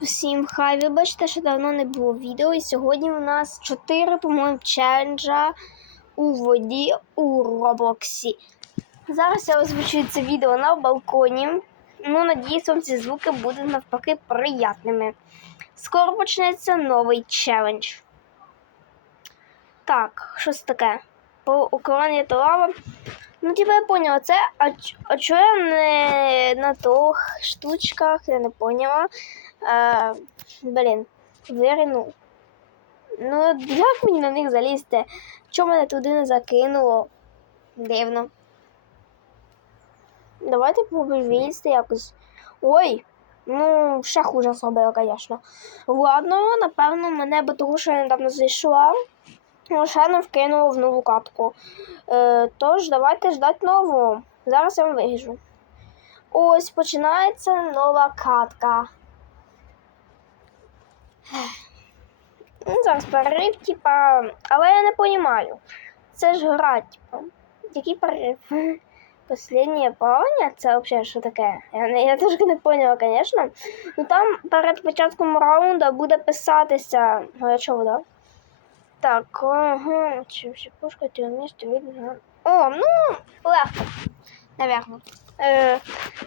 Всім хай, вибачте, що давно не було відео. І сьогодні у нас 4, по-моєму, челенджа у воді у Роблоксі. Зараз я озвучую це відео на балконі. Ну, надіюсь, вам ці звуки будуть навпаки приятними. Скоро почнеться новий челендж. Так, що це таке? По та лава. Ну, типа я поняла, це, а, а чого я не на тих штучках, я не поняла. А, блін, вирину. Ну, як мені на них залізти? Чому мене туди не закинуло? Дивно. Давайте вилізти якось. Ой, ну, ще хуже зробила, звісно. Ладно, напевно, мене бо того, що недавно зайшла. Лише не вкинуло в нову катку. Е, тож, давайте ждати нову. Зараз я вам виріжу. Ось починається нова катка. Ну, зараз перерив, типа. Але я не розумію. Це ж гра, типа. Який перерив? Последнє плавання? Це взагалі що таке? Я, не- я трошки не поняла, звісно. Ну там перед початком раунду буде писатися гаряча вода. Так, ага, чи всі пушка, ти вмієш, ти видно. О, ну, легко. Наверно. Е,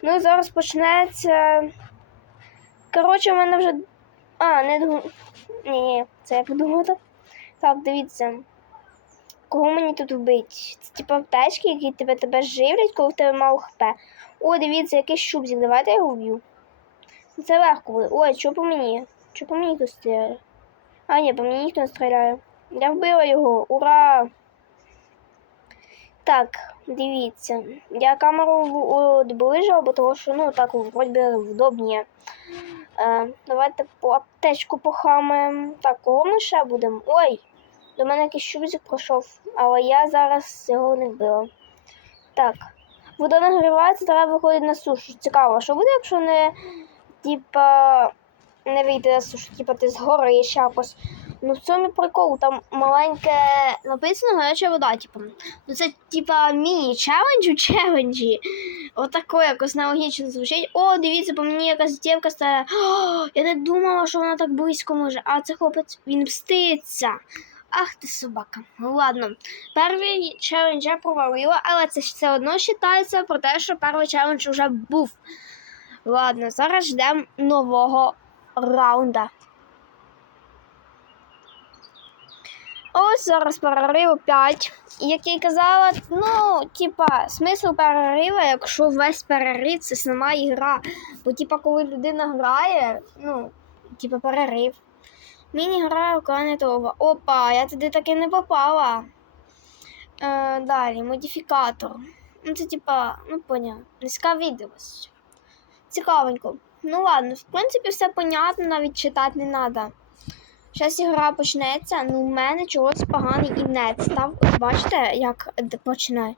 ну, зараз почнеться. Коротше, в мене вже. А, не ду... Ні, ні, це я подумала так. Дивіться. Кого мені тут вбить? Це типу аптечки, які тебе тебе живлять, коли в тебе мало хп. О, дивіться, якийсь щупзик, давайте я його вб'ю. Це легко буде. Ой, що по мені? Що по мені хто стріляє? А, ні, по мені ніхто не стріляє. Я вбила його. Ура! Так, дивіться. Я камеру відближила, бо того, що ну так вроді би вдобніше. Е, давайте по аптечку похамаємо. Так, кого ми ще будемо? Ой! До мене якийсь щубзик пройшов, але я зараз його не вбила. Так. Вода нагрівається, треба виходити на сушу. Цікаво, що буде, якщо не типа не вийти на сушу, типа ти згориш якось. Ну в цьому прикол, там маленьке написано гаряча вода, типу. Ну це типа міні-челендж у челенджі. Отако якось аналогічно звучить. О, дивіться, по мені якась дівка стає. Я не думала, що вона так близько може. А це хлопець, він мститься. Ах ти собака. Ладно. Перший челендж я провалила, але це все одно вважається про те, що перший челендж вже був. Ладно, зараз ждемо нового раунда. Ось зараз перерив 5. І як я й казала, ну, типа, смисл перериву, якщо весь перерив це сама ігра. Бо, типа, коли людина грає, ну, типа, перерив. Міні грає в того. Опа, я туди таки не попала. Е, далі, модифікатор. Ну, це типа, ну поняв, низька відомість. Цікавенько. Ну ладно, в принципі, все понятно, навіть читати не треба. Зараз ігра почнеться, ну в мене чогось поганий інет став. Бачите, як починає.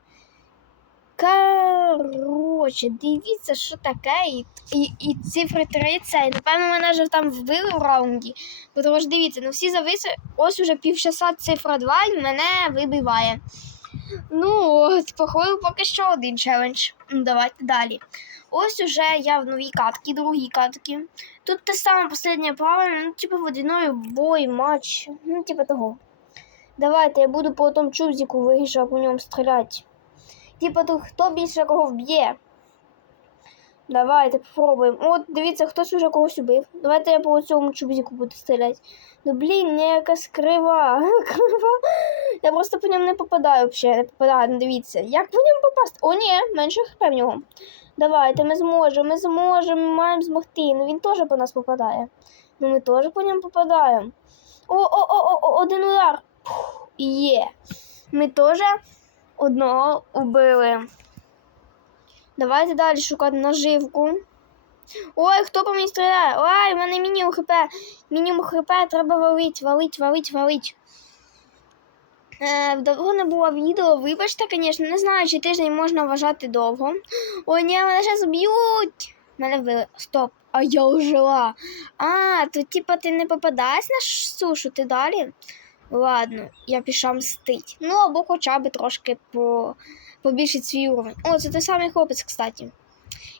Короче, дивіться, що таке. І, і, і цифри 30. Напевно, мене вже там вбили в раунді. Бо Тому ж дивіться, ну всі зависи, ось уже півчаса цифра 2 і мене вибиває. Ну, от, походу, поки що один челендж. Ну, Давайте далі. Ось уже я в новій катці, другій катці. Тут те саме останнє правильно, ну, типу водяної бой, матч. Ну, типу того. Давайте, я буду по тому чубзику вирішив по ньому стріляти. Типу, тут хто більше кого вб'є. Давайте попробуємо. От, дивіться, хтось уже когось убив. Давайте я по цьому чубзику буду стріляти. Ну блін, не якась крива. крива. Я просто по ньому не попадаю взагалі. Не попадаю, дивіться. Як по ньому попасти? О, ні, менше хп в нього. Давайте, ми зможемо, ми зможемо, ми маємо змогти. Ну він теж по нас попадає. Ну ми теж по ньому попадаємо. О, о, о, о, о, один удар. Є. Ми теж одного убили. Давайте далі шукати наживку. Ой, хто по мені стріляє? Ой, в мене мінімум хп. Мінімум хп треба валить, валить, валить, валить. Е, довго не було відео, вибачте, звісно, не знаю, чи тиждень можна вважати довго. О, ні, мене зараз б'ють. Мене вбили. Стоп, а я ожила. А, то типа ти не попадаєш на сушу, ти далі? Ладно, я пішла мстить. Ну, або хоча б трошки по... побільшить свій уровень. О, це той самий хлопець, кстати.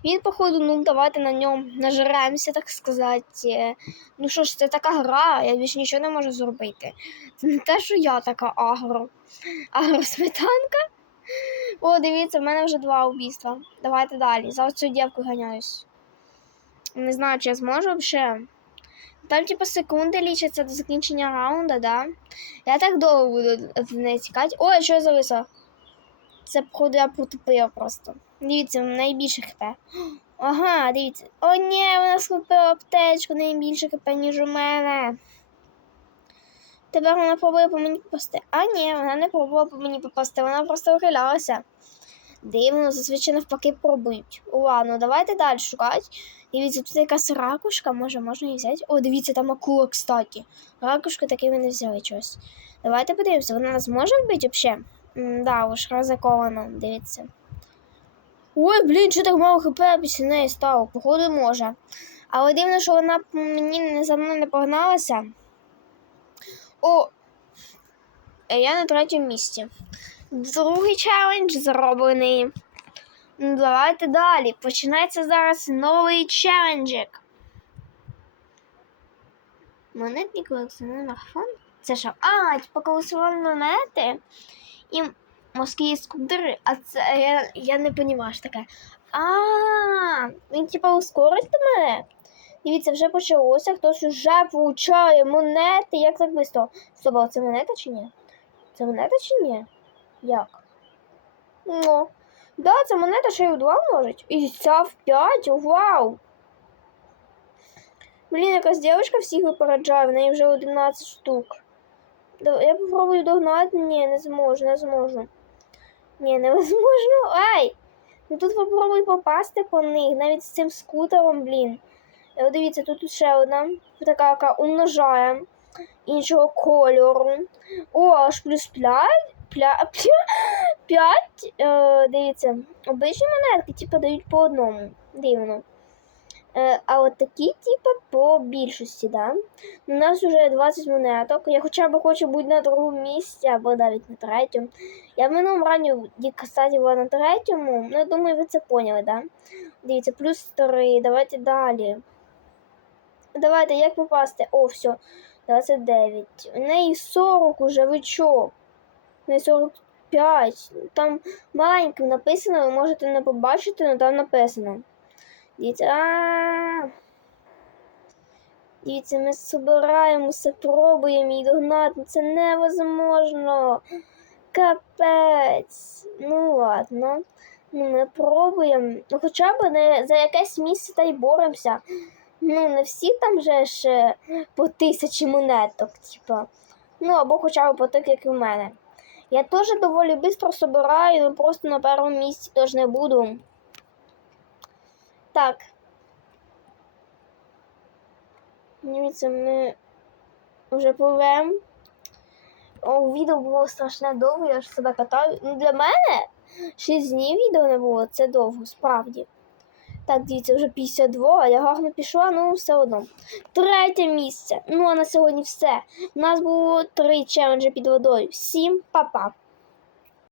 Він, походу, ну давайте на ньому нажеремося, так сказати. Ну що ж, це така гра, я більше нічого не можу зробити. Це не те, що я така агро. Агросметанка. О, дивіться, в мене вже два убійства. Давайте далі. За цю дівку ганяюсь. Не знаю, чи я зможу взагалі. Там, типу, секунди лічаться до закінчення раунду, да? Я так довго буду в неї тікати. Ой, що я зависла? Це, походу, я потупила просто. Дивіться, найбільше хп. Ага, дивіться. О, ні, вона схопила аптечку найбільше хп, ніж у мене. Тепер вона пробує по мені попасти. А ні, вона не пробувала по мені попасти, вона просто ухилялася. Дивно, зазвичай навпаки пробують. Ладно, давайте далі шукати. Дивіться, тут якась ракушка, може, можна її взяти. О, дивіться, там акула, кстати. Ракушку таки ми не взяли чогось. Давайте подивимося, вона нас може вбити взагалі? Да, уж ризиковано, дивіться. Ой, блін, що так мало хп після неї стало? Походу може. Але дивно, що вона мені за мною не погналася. О! е, Я на третьому місці. Другий челендж зроблений. Ну, давайте далі. Починається зараз новий челенджик. Монетний колекціонер марафон? Це що? А, типу колекціонер монети і морські скутери, а це я, я не розумію, що таке. А, він типу ускорить мене. Дивіться, вже почалося, хтось вже получає монети. Як так швидко? Стоп, це монета чи ні? Це монета чи ні? Як? Ну, да, це монета ще й в 2 множить. І ця в 5, вау! Блін, якась дівчинка всіх випереджає, в неї вже 11 штук. Я попробую догнати. Ні, не зможу, не зможу. Ні, не зможу. Ай! Ну тут попробуй попасти по них, навіть з цим скутером, блін. Е, Дивіться, тут ще одна, така, яка умножає іншого кольору. О, аж плюс 5. 5. Е, дивіться, обичні монетки, типу, дають по одному. Дивно. Е, а от такі, типу, по більшості, да? У нас вже 20 монеток. Я хоча б хочу бути на другому місці або навіть на третьому. Я в минулому рані, кстати, була на третьому. Ну, я думаю, ви це поняли, да? Дивіться, плюс 3. Давайте далі. Давайте, як попасти? О, все. 29. У неї 40 уже, ви чо? У неї 45. Там маленьким написано, ви можете не побачити, але там написано. Дивіться, а Дивіться, ми збираємося, пробуємо її догнати. Це невозможно. Капець. Ну ладно. Ну, ми пробуємо. Ну, хоча б не за якесь місце та й боремося. Ну, не всі там же ж е, по тисячі монеток, типа. Ну, або хоча б по так, як і в мене. Я теж доволі швидко собираю, але просто на першому місці теж не буду. Так. Дивіться, ми вже пливемо. О, відео було страшне довго, я ж себе катаю. Ну, для мене 6 днів відео не було, це довго, справді. Так, дивіться, вже 52, а я гарно пішла, ну все одно. Третє місце. Ну а на сьогодні все. У нас було три челенджі під водою. Всім па-па!